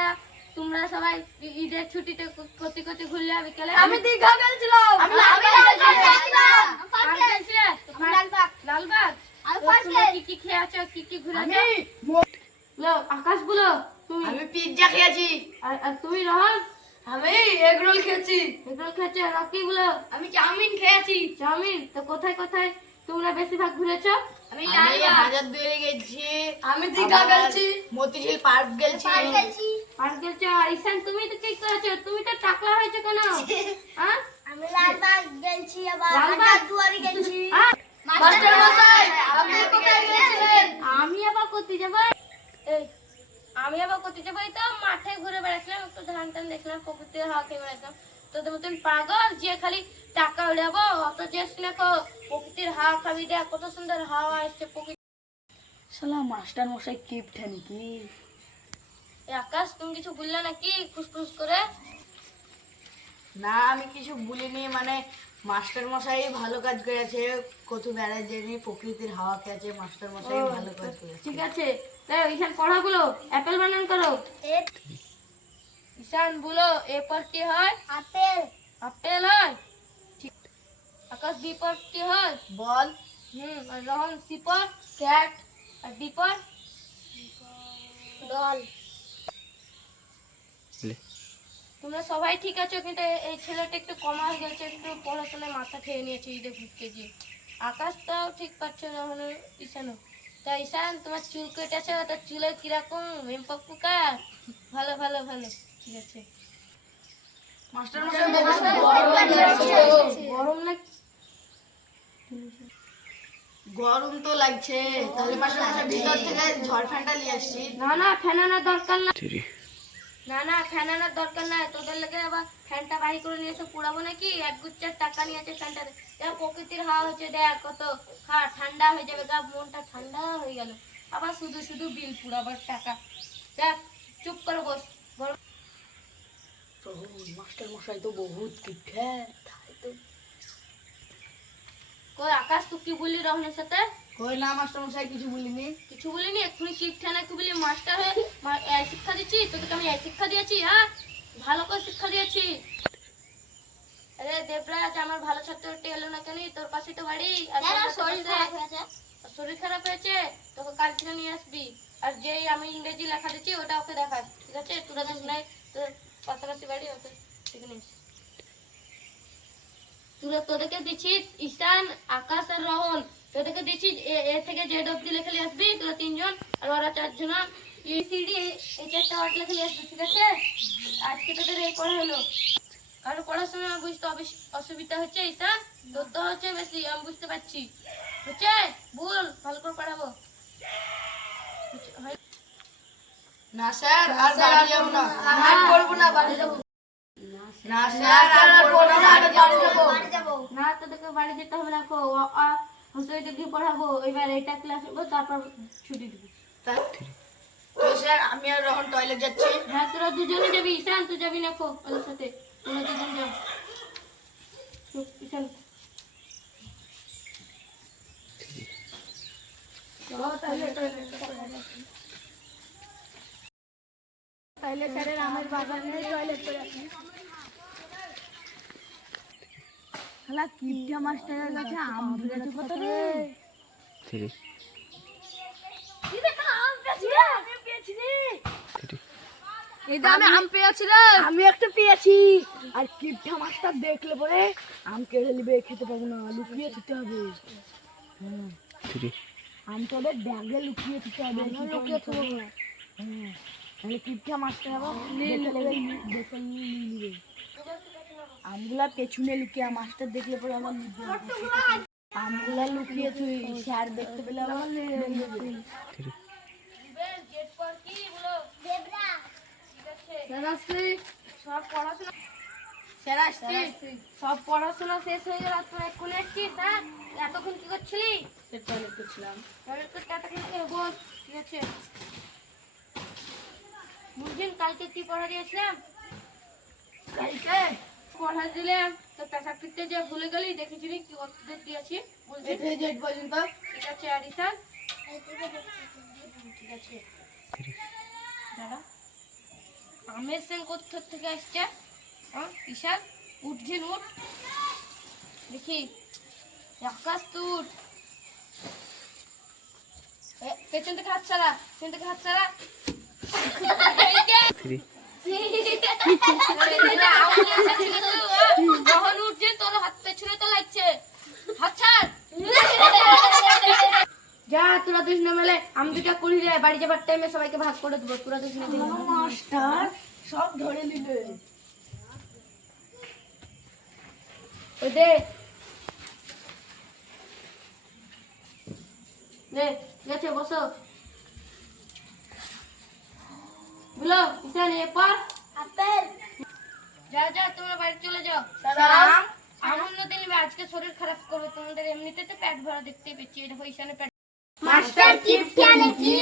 তা তোমরা সবাই ঈদের ছুটিতে ক- কোথায় কোথায় ঘুরলে বিকেলে আমি দীঘা গেছিলাম আমি লালবাগ? লালবাগ কি কি খেয়েছো কি কি ঘুরেছো আকাশ বলো তুমি আমি পিৎজা খেয়েছি। আর তুমি রহন? আমি এগ রোল খেয়েছি। এগুলো খেয়েছো? রকি বলো আমি চাউমিন খেয়েছি। চাউমিন? তো কোথায় কোথায়? তোমরা বেশিরভাগ ঘুরেছো? আমি হাজার দুয়ারে গেছি। আমি দীঘা গেছি মতিঝিল পার্ক গেছি পার্ক গেছো আর ঈশান তুমি তো কি করেছ? তুমি তো টাকলা হয়েছো কেন? হ্যাঁ? আমি লালবাগ গেছি আবার লালবাগ? দুয়ারি গেছি? মাস্টার মশাই আপনি কোথায় গেছিলেন আমি আবার করতে যাব? আমি আবার করতে যাব? তো মাঠে ঘুরে বেড়াচ্ছিলাম একটু ধান টান দেখলাম প্রকৃতির হাওয়া খেয়ে বেড়াচ্ছিলাম। তোদের মতন পাগল যে খালি টাকা উড়াবো অত যে দেখো প্রকৃতির হাওয়া খাবি দেখ কত সুন্দর হাওয়া আসছে প্রকৃতি। শালা মাস্টার মশাই কিপটা নাকি? আকাশ তুমি কিছু বললে নাকি ফুসফুস করে? না আমি কিছু বলিনি মানে মাস্টার মশাই ভালো কাজ করেছে কত বেড়ায় যায়নি প্রকৃতির হাওয়া খেয়েছে মাস্টার মশাই ভালো কাজ করেছে। ঠিক আছে তাই ঈশান পড়াগুলো অ্যাপেল বানান করো। ঈশান বলো এ পর কি হয়? আপেল। আপেল হয়? ঠিক। আকাশ বি পর কি হয়? বল। হুম আর রহন সি পর ক্যাট। আর ডি পর দল। তোমরা সবাই ঠিক আছো? কিন্তু এই ছেলেটা একটু কমা হয়ে গেছে একটু পড়াশোনায় মাথা খেয়ে নিয়েছে ঈদে ঘুরতে গিয়ে। আকাশটাও ঠিক পাচ্ছে রহন ঈশানও। তা ঈশান তোমার চুল কেটেছে? তার চুলে কীরকম? হেমপক পোকা ভালো ভালো ভালো। ঠিক আছে। মাস্টার গরম না গরম তো লাগছে। তাহলে ভিতর থেকে ঝড় ফ্যানটা নিয়ে আসছি। না না ফ্যান আনার দরকার না। না না ফ্যান আনার দরকার নাই। তোদের লেগে আবার ফ্যানটা বাহি করে নিয়ে এসে পুড়াবো নাকি? এক গুচ্ছের টাকা নিয়েছে ফ্যানটা দেখ প্রকৃতির হাওয়া হচ্ছে দেখ কত খা ঠান্ডা হয়ে যাবে। গা মনটা ঠান্ডা হয়ে গেল। আবার শুধু শুধু বিল পুড়াবার টাকা। দেখ চুপ করে বস। মাস্টার মশাই তো বহুত কিপটা কই আকাশ তুই কি বললি রহনের সাথে? কই না মাস্টার মশাই কিছু বলিনি। কিছু বলিনি? এক্ষুনি কিপ ঠানা কি বলি মাস্টার হয়ে মা- এ, শিক্ষা দিচ্ছি তোকে আমি শিক্ষা দিয়েছি হ্যাঁ? ভালো করে শিক্ষা দিয়েছি। আরে দেবরাজ আমার ভালো ছাত্রটি এলো না কেন? তোর পাশে তো বাড়ি। শরীর খারাপ হয়েছে? তোকে কাল থেকে নিয়ে আসবি। আর যেই আমি ইংরেজি লেখা দিচ্ছি ওটা ওকে দেখাস ঠিক আছে? তোরা দেখ নাই তোর পাশাপাশি বাড়ি ওকে ঠিক নিস। তোরা তোদেরকে দিচ্ছি ঈশান আকাশ আর রহন। তোদেরকে দিচ্ছি এ- থেকে জেড অব্দি লেখে নিয়ে আসবি তোরা তিনজন আর ওরা চারজন। এই চারটা ওয়ার্ড লেখে নিয়ে আসবি ঠিক আছে? আজকে তোদের এই পড়া হলো। কারও পড়াশোনা বুঝতে অসুবিধা হচ্ছে তোর তো হচ্ছে বেশি আমি বুঝতে পারছি। হচ্ছে? বল ভালো করে পড়াবো। না স্যার আর বাড়ি যাব না। আর করব না বাড়ি যাব। না স্যার আর পড়ব না আর বাড়ি যাব। না তোদেরকে বাড়ি যেতে হবে না কো পড়াবো। এবার এটা ক্লাস তারপর ছুটি দিবি। তা- আমি আর রহন টয়লেট যাচ্ছি। হ্যাঁ তোরা দুজনে যাবি ঈশান তুই যাবি না ওদের সাথে। তোরা দুজন যাও। ঈশান। তাহলে স্যারের আমের বাগানে টয়লেট করে আসি। শালা কিপটা মাস্টারের কাছে আম ধরেছে কত রে? আমি আম পেয়েছি রে। আমি একটা পেয়েছি। আর কিপটা দেখলে পরে আম কেড়ে নিবে খেতে পাবো না লুকিয়ে খেতে হবে। হুম। আম তোদের ব্যাগে লুকিয়ে খেতে হবে লুকিয়ে থাকব না। তাহলে কিপটা মাস্টার আবার দেখে নিয়ে নিয়ে নিবে। আমগুলা পেছনে লুকিয়ে মাস্টার দেখলে পরে আমার আমগুলা লুকিয়ে তুই স্যার দেখতে পেলে আমার নিয়ে নেবে স্যার আসছি সব পড়াশোনা স্যার আসছি সব পড়াশোনা শেষ হয়ে গেল এক্ষুনি হ্যাঁ? এতক্ষণ কি করছিলি? টয়লেট করছিলাম। তাহলে তো এতক্ষণ থেকে বস ঠিক আছে? বুঝছেন কালকে কি পড়া দিয়েছিলাম? কালকে? পড়া দিলাম। তো পেশা ফিরতে যে ভুলে গেলি দেখেছিলি কি কতদের দিয়েছি? বলছি। জেড পর্যন্ত। ঠিক আছে আর ঠিক আছে। দাঁড়া। আমের সেন কোথা থেকে আসছে? ঈশান উঠছেন উঠ। দেখি আকাশ তো উঠ। পেছন থেকে হাত ছাড়া পেছন থেকে হাত ছাড়া যে। আউলি এসেছিল তো, হ্যাঁ? যখন উঠছে তোর হাত পেছনে তো লাগছে হাত ছাড় যা তোরা দুই না মেলে আমি দুটা করি রে বাড়ি যাবার টাইমে সবাইকে ভাগ করে দেবো তোরা দুই না মাস্টার সব ধরে নিলে ওই দে। দে আছে বসো। বলো ঈশান এরপর আপেল। যা যা তোমরা বাড়ি চলে যাও। সালাম। আনন্দ দিনবে আজকে শরীর খারাপ করবে। তোমাদের এমনিতে তো পেট ভরা দেখতে পেয়েছি। এটা পেট মাস্টার চিপস আনেছি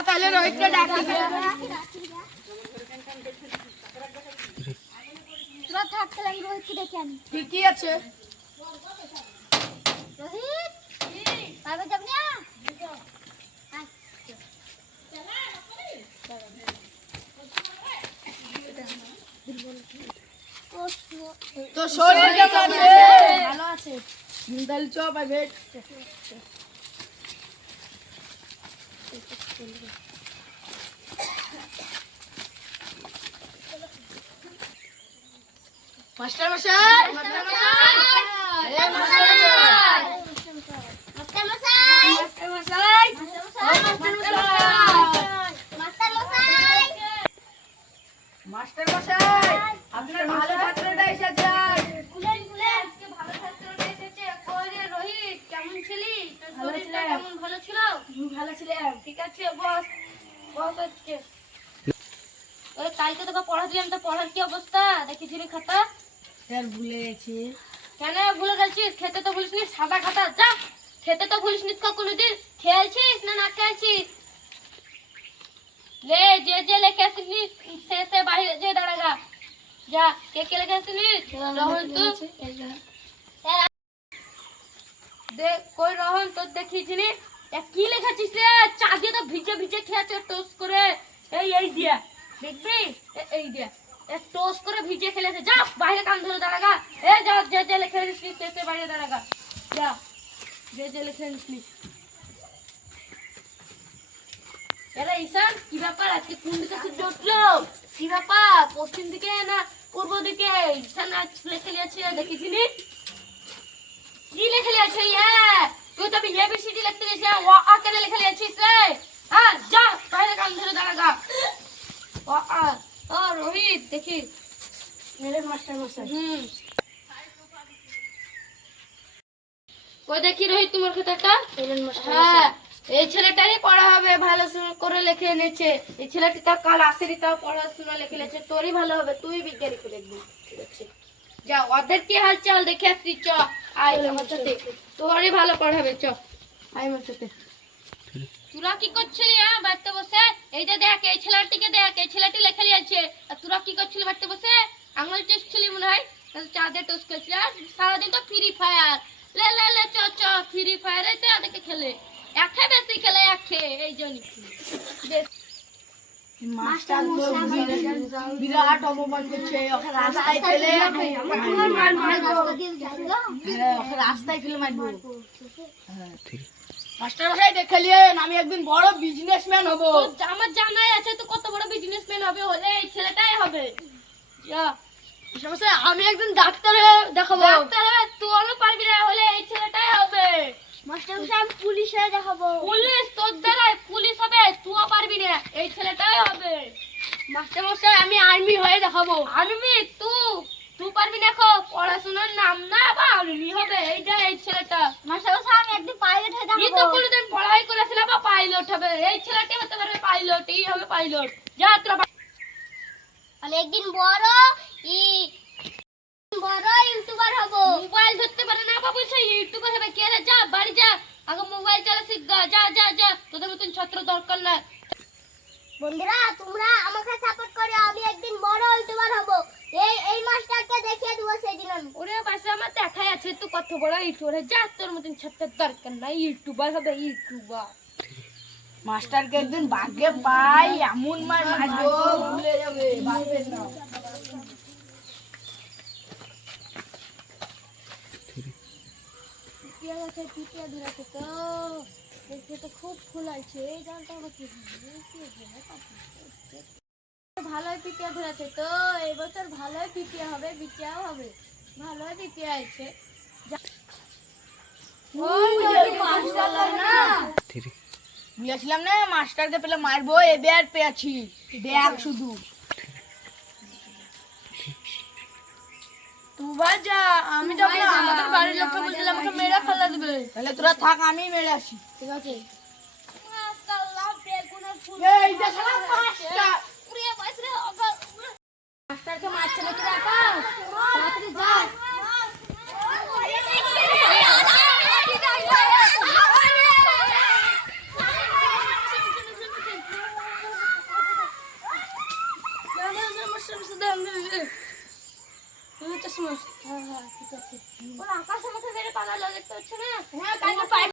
তাহলে রোহিতকে ডাকি। তোরা থাক আমি রোহিতকে ডেকে আনি। ঠিকই আছে। রোহিত? পারবে যাবি না আয়। ও, শো- তো শরীর কেমন আছে? ভালো আছে। তাহলে চ মাস্টার মশাই মাস্টার মশাই মাস্টার মশাই! মাস্টার মশাই! মাস্টার মশাই! মাস্টার মশাই মাস্টার মশাই মাস্টার মশাই আপনার ভালো ছাত্রটা এসেছে কুলেন কুলেন আজকে ভালো ছাত্রটা এসেছে। কই রোহিত কেমন ছিলি? তোর শরীরটা কেমন ভালো ছিল? ভালো ছিলেন ঠিক আছে বস। বস আজকে। ওরে কালকে তোকে পড়া দিলাম তো পড়ার কি অবস্থা? দেখেছিলি খাতা। স্যার ভুলে গেছি। কেন ভুলে গেছিস? খেতে তো ভুলিসনি সাদা খাতা। যা খেতে তো ভুলিসনি তো কোনোদিন। খেয়েছিস না না খেয়েছিস? লে যে যে লেখে আসিস সে সে বাইরে যে দাঁড়াগা যা কে কে লেখে রহন তু। দেখ কই রহন তোর দেখিছিনি কি লেখাছিস রে? চা দিয়ে তো ভিজে ভিজে খেয়েছে টোস্ট করে। এই এই দিয়া। দেখবি? এই দিয়া। এ করে ভিজে খেলেছে যা বাইরে কান ধরে দাঁড়াগা এ যা যে যে লেখে আসিস সে সে বাইরে দাঁড়াগা যা যে যে লেখে আসিস এরা ঈশান কি ব্যাপার? আজকে কোন দিকে সূর্য উঠল? কি ব্যাপার? পশ্চিম দিকে না পূর্ব দিকে লেখে লিয়েছে কি লেখে লিয়েছে ইয়ে? তুই তো আমি এবিসিডি লিখতে গেছিলাম ও আ কেন লেখে লিয়েছিস রে? হ্যাঁ যা বাইরে কান ধরে দাঁড়াগা ও আ ও রোহিত দেখি। মেরে মাস্টার মশাই। হুম। কই দেখি রোহিত তোমার খাতাটা হ্যাঁ। এই ছেলেটারই পড়া হবে, ভালো করে লিখে এনেছে। এই ছেলেটি তো কাল আসেনি, তাও পড়াশোনা লিখে এনেছে। তোরই ভালো হবে, তুই বিজ্ঞানী করে দেখবি। ঠিক আছে? যা ওদের কি হাল চাল দেখে আসছি, চ। আয় আমার সাথে। তোরই ভালো পড়াবে, চ। আয় আমার সাথে। তোরা কি করছিলি হ্যাঁ বাড়িতে বসে? এই যে দেখ, এই ছেলেটিকে দেখ, এই ছেলেটি লেখে লিয়েছে আর তোরা কি করছিলি বাড়িতে বসে? আঙুল টেস্টছিলি মনে হয়? চা টোস্ট খেলছিলি আর সারাদিন তো ফ্রি ফায়ার লে লে লে, চ চ ফ্রি ফায়ারে তো এদেরকে খেলে। একে বেশি খেলে একে এই জন্য। মাস্টার বিরাট অপমান করছে ওকে রাস্তায় ফেলে রাস্তা দিয়ে যাইলো হ্যাঁ ওকে রাস্তায় ফেলে মারবো। মাস্টার মশাই দেখে নিয়েন আমি একদিন বড় বিজনেসম্যান হব। আমার জানাই আছে তো কত বড় বিজনেসম্যান হবে? হলে এই ছেলেটাই হবে। আমি একদিন ডাক্তার দেখাবো। ডাক্তার হবে তোরও পারবি না হলে এই ছেলেটাই হবে। মাস্টার মশাই পুলিশ হয়ে দেখাবো। পুলিশ তোর দ্বারাই পুলিশ হবে তুইও পারবি না। এই ছেলেটাই হবে। মাস্টার মশাই আমি আর্মি হয়ে দেখাবো। আর্মি তুই তুই পারবি না খো পড়াশোনার নাম না বা আর্মি হবে। এই যে এই ছেলেটা। মাস্টার মশাই আমি একদিন পাইলট হয়ে ই তো দেখাবো। কোনোদিন পড়াই করেছিল বা পাইলট হবে। এই ছেলেটি হতে পারবে পাইলট এই হবে পাইলট যা তোরা একদিন বড় ই বড় ইউটিউবার হব মোবাইল ধরতে পারে না বাবু সেই ইউটিউবার হবে কে রে যা বাড়ি যা আগে মোবাইল চালা শিখ গা। যা যা যা তোদের মতন ছাত্র দরকার না বন্ধুরা তোমরা আমাকে সাপোর্ট করো আমি একদিন বড় ইউটিউবার হব এই এই মাস্টারকে দেখিয়ে দেবো সেদিন আমি ওরে পাশে আমার দেখাই আছে তুই কত বড় ইউটিউবার যা তোর মতন দরকার নাই ইউটিউবার হবে ইউটিউবার। মাস্টারকে একদিন ভাগ্যে পাই এমন মার মারবো ভুলে যাবে না। তো। দেখতে তো খুব ফুল আছে। এই আবার কি। ভালোই ধরেছে তো এবছর ভালোই পিপিয়া হবে পিপিয়াও হবে। ভালোই পিপিয়া আছে। ওই না। বলেছিলাম না মাস্টারকে পেলে মারবো এবে আর পেয়েছি দেখ শুধু। যা আমি যাব আমাদের বাড়ির লোককে বলছিলাম আমাকে মেরে ফেলা দেবে। তাহলে তোরা থাক আমি মেরে আসি। ঠিক আছে। মাস্টারকে মারছে নাকি আকাশ